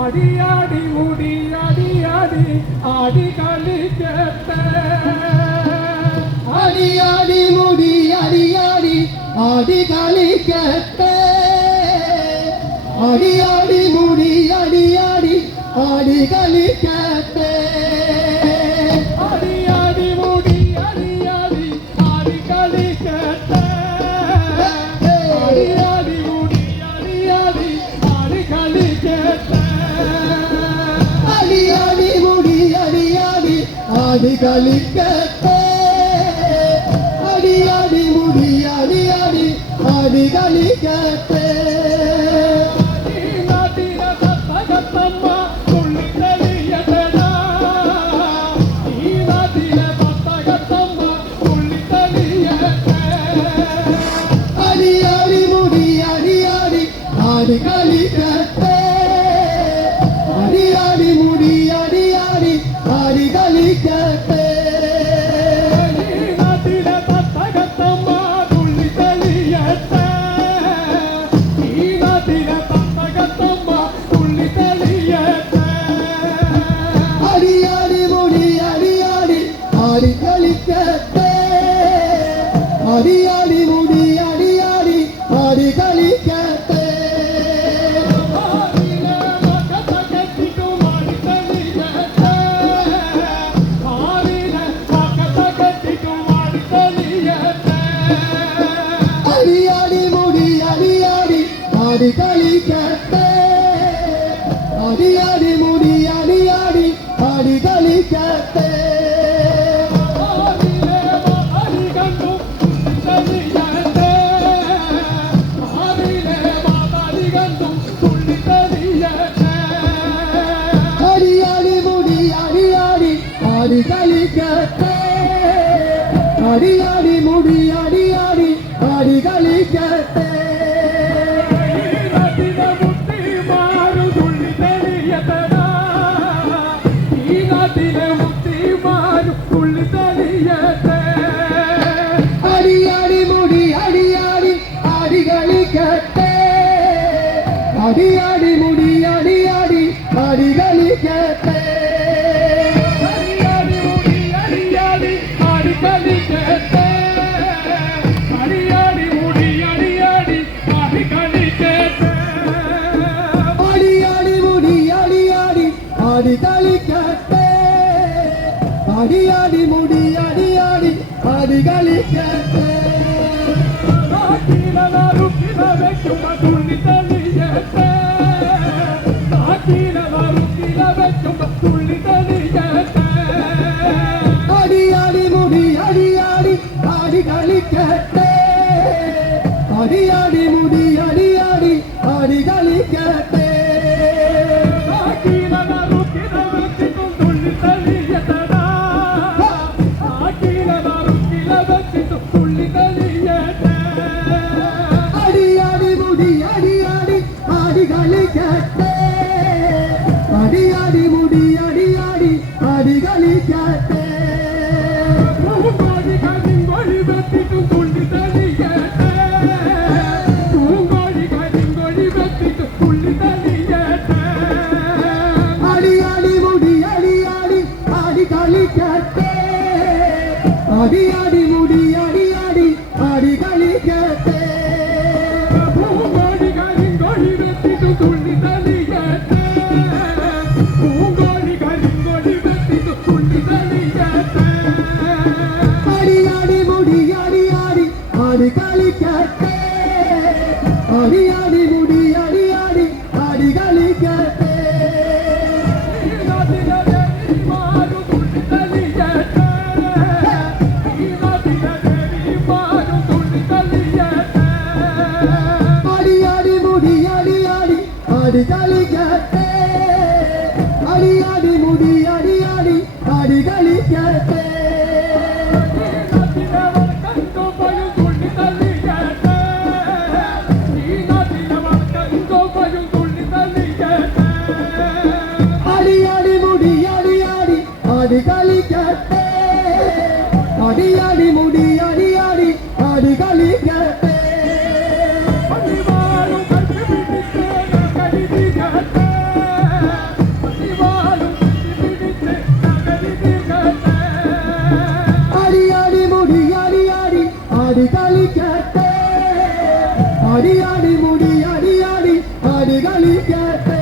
ആടിയാടി മുടി അടിയാടി ആടി കളിക്കട്ടെ അടിയാടി മുടി അടിയാടി ആടി കളിക്കട്ടെ അടിയാടി മുടി അടിയാടി ആടി കളിക്കട്ടെ അടിയാടി മുടി അടിയാടി ആടി കളിക്കട്ടെ അടിയാടി മുടി അടിയാടി ആടി കളിക്കട്ടെ അടിയാടി മുടി അടിയാടി ആടി കളിക്കട്ടെ അടിയാടി മുടി അടിയാടി ആടി കളിക്കട്ടെ ആടി കളിക്കട്ടെ അടിയാടി മുടി അടിയാടി ആടി കളിക്കട്ടെ ഈ നാട്ടിലെ തത്തകത്തമ്മ തുള്ളി തെളിയട്ടെ ഈ നാട്ടിലെ തത്തകത്തമ്മ തുള്ളി തെളിയട്ടെ അടിയാടി മുടി അടിയാടി ആടി കളിക്കട്ടെ അടിയാടി മുടി അടിയാടി ആടി കളിക്കട്ടെ അടിയാടി മുടി അടിയാടി ആടി കളിക്കട്ടെ അടിയാടി മുടി അടിയാടി ആടി കളിക്കട്ടെ അടിയാടി മുടി അടിയാടി ആടി കളിക്കട്ടെ അടിയാടി മുടി അടിയാടി ആടി കളിക്കട്ടെ അടിയാടി മുടി അടിയാടി ആടി കളിക്കട്ടെ അടിയാടി മുടി അടിയാടി ആടി കളിക്കട്ടെ അടിയാടി മുടി അടിയാടി ആടി കളിക്കട്ടെ അടിയാടി മുടി അടിയാടി ആടി കളിക്കട്ടെ അടിയാടി മുടി അടിയാടി ആടി കളിക്കട്ടെ തുള്ളി തെളിയട്ടെ തുള്ളി തെളിയട്ടെ അടിയാടി മുടി അടിയാടി ആടി കളിക്കട്ടെ അടിയാടി മുടി അടിയാടി ആടി കളിക്കട്ടെ തുള്ളി തെളിയട്ടടാ തുള്ളി തെളിയട്ടെ അടിയാടി മുടി അടിയാടി ആടി കളിക്കട്ടെ അടിയാടി മുടി അടിയാടി ആടി കളിക്കട്ടെ പൂങ്കോഴി കരിങ്കോഴി വെട്ടിട്ടും തുള്ളി തെളിയട്ടെ പൂങ്കോഴി കരിങ്കോഴി വെട്ടിട്ടും തുള്ളി തെളിയട്ടെ അടിയാടി മുടി അടിയാടി ആടി കളിക്കട്ടെ അടിയാടി മുടി അടിയാടി ആടി കളിക്കട്ടെ പൂങ്കോഴി കരിങ്കോഴി വെട്ടിട്ടും തുള്ളി തെളിയട്ടെ പൂങ്കോഴി കരിങ്കോഴി വെട്ടിട്ടും തുള്ളി തെളിയട്ടെ അടിയാടി മുടി അടിയാടി ആടി കളിക്കട്ടെ അടിയാടി മുടി അടിയാടി ആടി കളിക്കട്ടെ അടിയാടി മുടി അടിയാടി ആടി കളിക്കട്ടെ അടിയാടി മുടി അടിയാടി ആടി കളിക്കട്ടെ അടിയാടി മുടി അടിയാടി ആടി കളിക്കട്ടെ അടിയാടി മുടി അടിയാടി ആടി കളിക്കട്ടെ ആടി ആടി മുടി ആടി ആടി ആടി കളിക്കട്ടെ